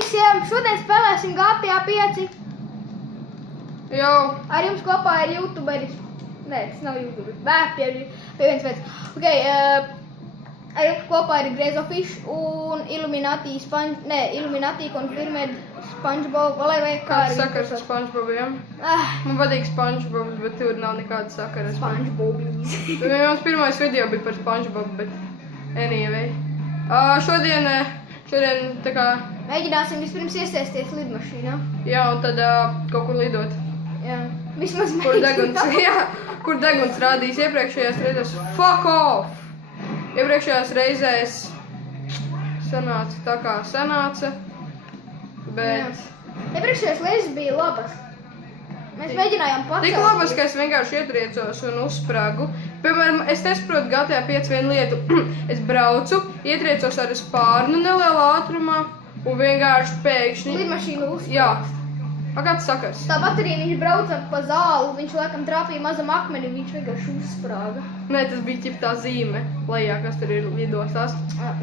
visiem! Šodien spēlēsim GTA 5. Jau. Ar jums kopā ir youtuberis. Nē, tas nav youtuberis. Pie viens veids. Ok, ar jums kopā ir Grezofish un Illuminati konfirmēd SpongeBob, vai kā Kāds sakars ar SpongeBobiem? Man patīk SpongeBobs, bet tur nav nekāda sakara ar SpongeBobs. Mums pirmais video bija par SpongeBob, bet anyway. Šodien tā kā... Mēģināsim vispirms iesaisties lidmašīnā. Jā, un tad kaut kur lidot. Jā, vismaz Kur deguns rādīs iepriekšējās reizēs. Fuck off! Iepriekšējās reizēs sanāca tā kā sanāca, bet... Iepriekšējās reizes bija labas. Mēs mēģinājām pacelt. Tik labas, ka es vienkārši ietriecos un uzspragu. Piemēram, es nesaprotu GTA 5 vienu lietu. Es braucu, ietriecos ar spārnu nelielā ātrumā un vienkārši pēkšņi... Lidmašīnu uzsprāgst. Jā. Kāds sakars? Tāpat arī viņš brauca pa zālu, viņš laikam trāpīja mazam akmeni, viņš vienkārši uzsprāga. Nē, tas bija ķip tā zīme lejā, kas tur ir lidostās.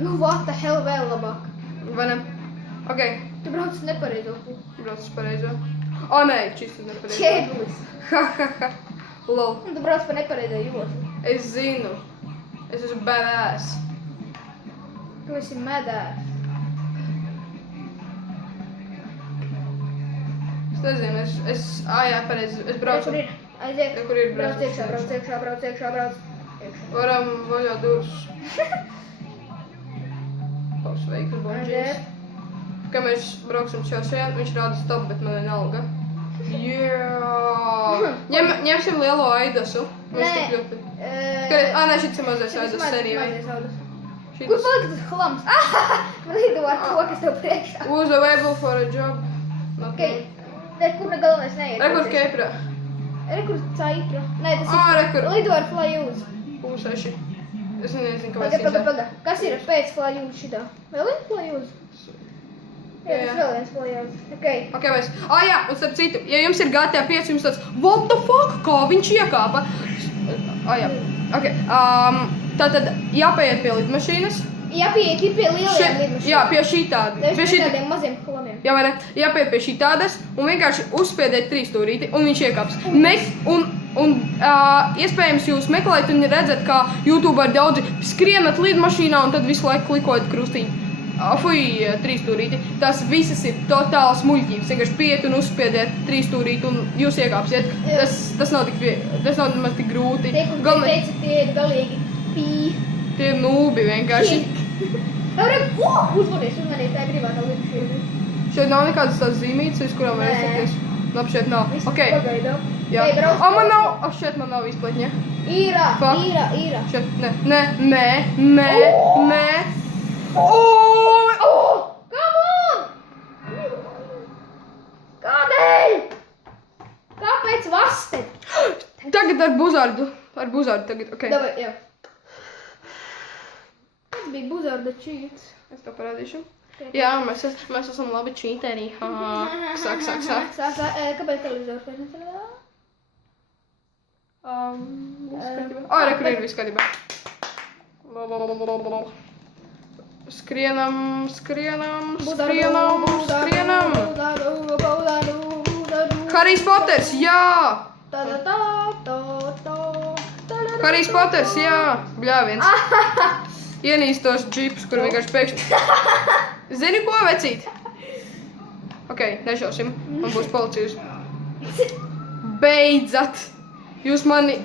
Nu, what the hell vēl labāk. Vai ne? Ok. Tu brauc nepareizo pusi. Brauc uz pareizo. Nē, šis ir nepareizo. Ķēbulis. Lol. Tu brauc pa nepareizo joslu. Es zinu. Es esmu badass. Tu esi medēs. Es nezinu, jā, pareizi, es braucu. Kur ir? Aiziet. Kur ir? Brauc iekšā. Varam vaļā durvis. Sveikas, bonžīs. Kad mēs brauksim šajā, viņš rāda stop, bet man vienalga. Ņemsim lielo aidasu. Nē. Nē, šits ir mazais aidas, anyway. Kur palika tas hlams? Man lido ar to, kas tev priekšā. Was available for a job. Ok. Kur galvenais neiet? Rekur keipra. Rekur caipra. Nē, tas rekur. Lido ar flyūz. U6. Es nezinu, kā mēs Paga. Kas ir pēc flyūz šitā? Vēl viens flyūz? Jā, tas vēl viens flyūz. Ok, mēs. Jā, un starp citu, ja jums ir GTA 5, jums tāds, what the fuck, kā viņš iekāpa? Jā. Ok. Tātad jāpaiet pie lidmašīnas. Jāpieiet pie lielajām lidmašīnām. Jā, pie šitādi. Pie šitādiem maziem hlamiem. Jā, vai ne? Jāpieiet pie šitādas un vienkārši uzspiediet 3 stūrīti un viņš iekāps. Iespējams jūs meklējat un redzat, kā YouTuberi daudzi skrienat lidmašīnā un tad visu laiku klikojat krustiņu. 3 stūrīti. Tās visas ir totāls muļķības. Vienkārši pieiet un uzspiediet 3 stūrīti un jūs iekāpsiet. Tas nav nemaz tik grūti. Teica, tie ir galīgi pī. Tie ir nūbi vienkārši. Uzmanies, tā ir privātā lidmašīna. Šeit nav nekādas tās zīmītes, uz kurām var izsakties. Labi, šeit nav. Ok. Jā. Man nav izplatņa. Īrā. Šeit, nē. Come on! Kādēļ? Kāpēc vaste? Tagad ar buzārdu. Tagad, ok. Davai, jā. Tas bija buzārda cheats. Es to parādīšu. Jā, mēs esam labi cheateri. Sāk. Kāpēc televizors vairs nestrādā? Rekur ir viss kārtībā. Skrienam. Harijs Poters, jā! Harijs Poters, jā! Bļāviens. Ienīstos džipus, kur vienkārši pēkšņi. Zini ko, vecīt? Ok, nešausim. Man būs policijas. Beidzat! Jūs mani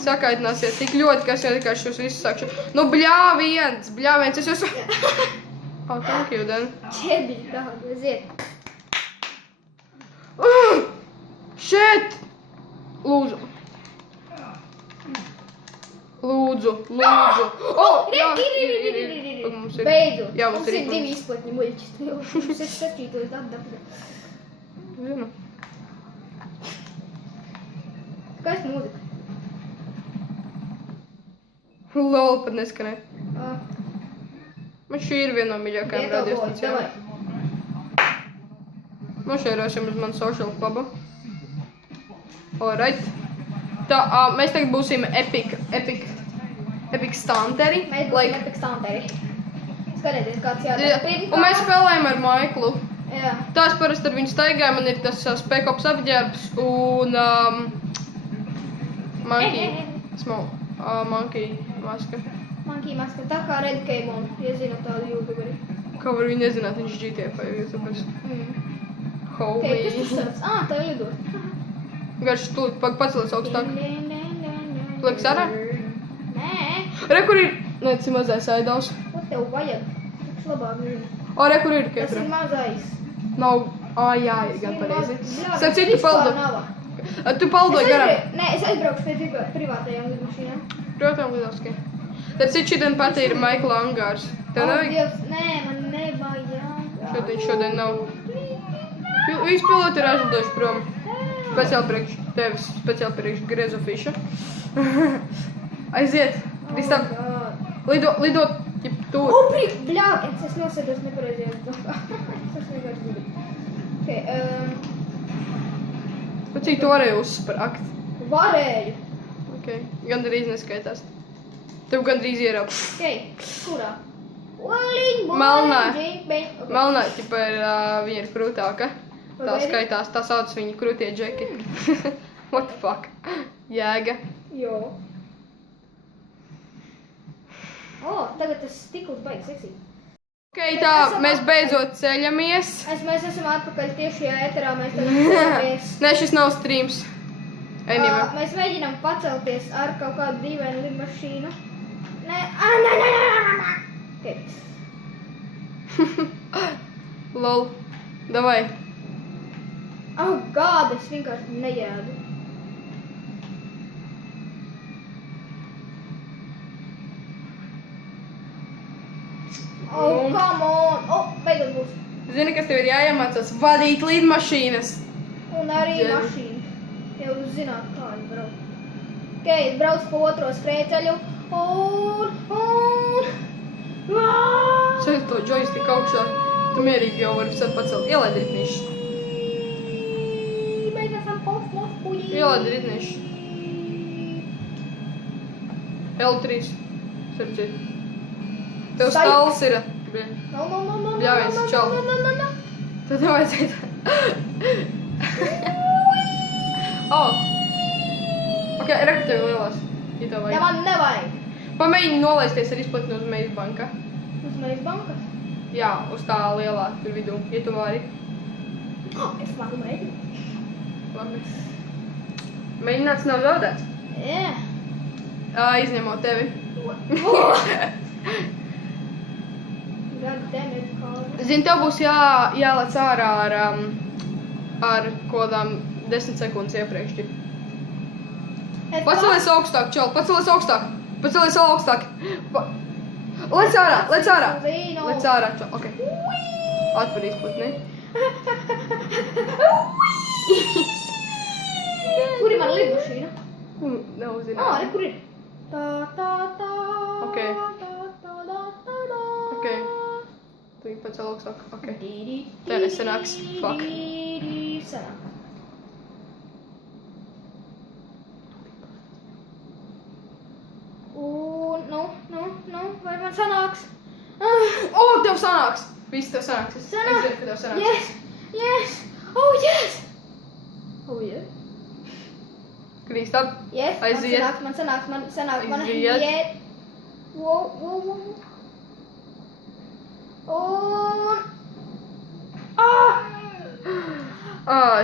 sakaitināsiet tik ļoti, ka es vienkārši jūs visus sakšu. Nu, bļāviens, es jūs... Thank you, then. Ķēbiņi tādu, aiziet. Shit! Lūdzu. Ir. Beidu. Jā, mums ir 2 izplatņi muļķis. Mums ir sačītos atdapļa. Zinu. Skaista mūzika. Lol, pat neskanē. Man šī ir viena no mīļākajām radiostacijām. Nošērāsim uz manu social klubu. Alright. Tā, mēs tagad būsim epic stanteri. Mēs būsim epic stanteri. Skatieties, kāds jādara. Un mēs spēlējam ar Maiklu. Jā. Tās parasti ar viņu staigāju, man ir tas Spec-Ops apģērbs un monkey maska. Monkey maska, tā kā Red Caimon, ja zinu tādu youtuberi. Kā var viņu nezināt, viņš GTA youtubers. Homie. Kas tas tāds? Tā ir lidot. Garš tūlīt pacelies augstāk. Lieks ārā? Nē. Re, kur ir? Nē, tas ir mazais aidaus. Ko tev vajag? Tas labāk zini. Re, kur ir, Tas ir Kefra? mazais. Nav. Jā, ir gan pareizi. Jā, Starp citu, tu vispār paldo. nav. Tu paldoji garām. Nē, es aizbraukšu pie privātajām lidmašīnām. Protams, lieliski. Tad cik šodien pat ir Maikla angārs. Tev nevajag? Dievs, nē, man nevajag. Šodien nav. Visi piloti ir aizlidojuši prom. Speciāli priekš tevis, speciāli priekš Grezofiša. Aiziet, Kristap. Lidot, ķip, tur. Bļāk, es nosēdos nepareizi. Tas vienkārši gudu. Tu cik tu varēji uzsprakkt? Varēju. Gandrīz neskaitās. Tev gandrīz ieraup. Kurā? Melnā. Melnā, ķipa, viņa ir krūtāka. Tā skaitās, tā sauc viņa krūtie džeki. What the fuck? Jēga. Jo. Tagad tas stikls baigi seksī. Tā, mēs beidzot ceļamies. Mēs esam atpakaļ tieši ēterā, mēs tagad ceļamies. Nē, šis nav streams. Anyway. Mēs mēģinām pacelties ar kaut kādu dīvainu lidmašīnu. Nē, Lol. Davai. God, es vienkārši nejēdu. Come on! Beidzot būs. Zini, kas tev ir jāiemācās? Vadīt lidmašīnas. Un arī mašīnas. Jau zināt, kā viņi brauc. Brauc pa otro skrējceļu. Ceļ to joystick augšā. Tu mierīgi jau vari visādi pacelt. Ielaid ritnīšus. Mēs esam kosmos. Ielaid ritnīšus. L3. Sardzīt. Tev stāls ir. Jā, viens, čau. Tad nevajadzētu. Reku tev lielās. Ja man nevajag. Pamēģini nolaisties ar izplatni uz Maze banka. Uz Maze banka? Jā, uz tā lielā tur vidū, ja tu vari. Es varu mēģināt. Labi. Mēģināts nav zaudēts. Jā. Izņemot tevi. Zini, tev būs jālec ārā ar kodām 10 sekundes iepriekš. Pacelies augstāk, čau, pacelies augstāk. Pacelies vēl augstāk. Lec ārā, lec ārā. Lec ārā, čau, ok. Atver izputni. Kur ir mana lidmašīna? Nav zināt. Re, kur ir? Ok. Ok. Tu viņu pacel augstāk, ok. Tev nesanāks, fuck. Sanāk. Vai man sanāks? Tev sanāks! Viss tev sanāks. Es zinu, ka tev sanāks. Yes! Kristap, aiziet. Man sanāks. Aiziet. Wow.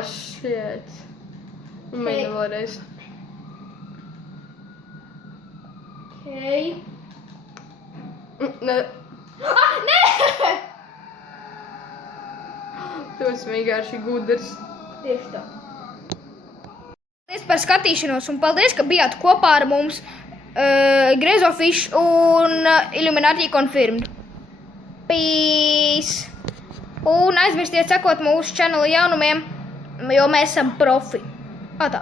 Shit. Mēģinu vēlreiz. Nē! Tu esi vienkārši gudrs. Tieši tā. Paldies par skatīšanos un paldies, ka bijāt kopā ar mums Grezofish un Illuminati Confirmed. Peace! Un aizmirstiet sekot mūsu channela jaunumiem, jo mēs esam profi. Tā.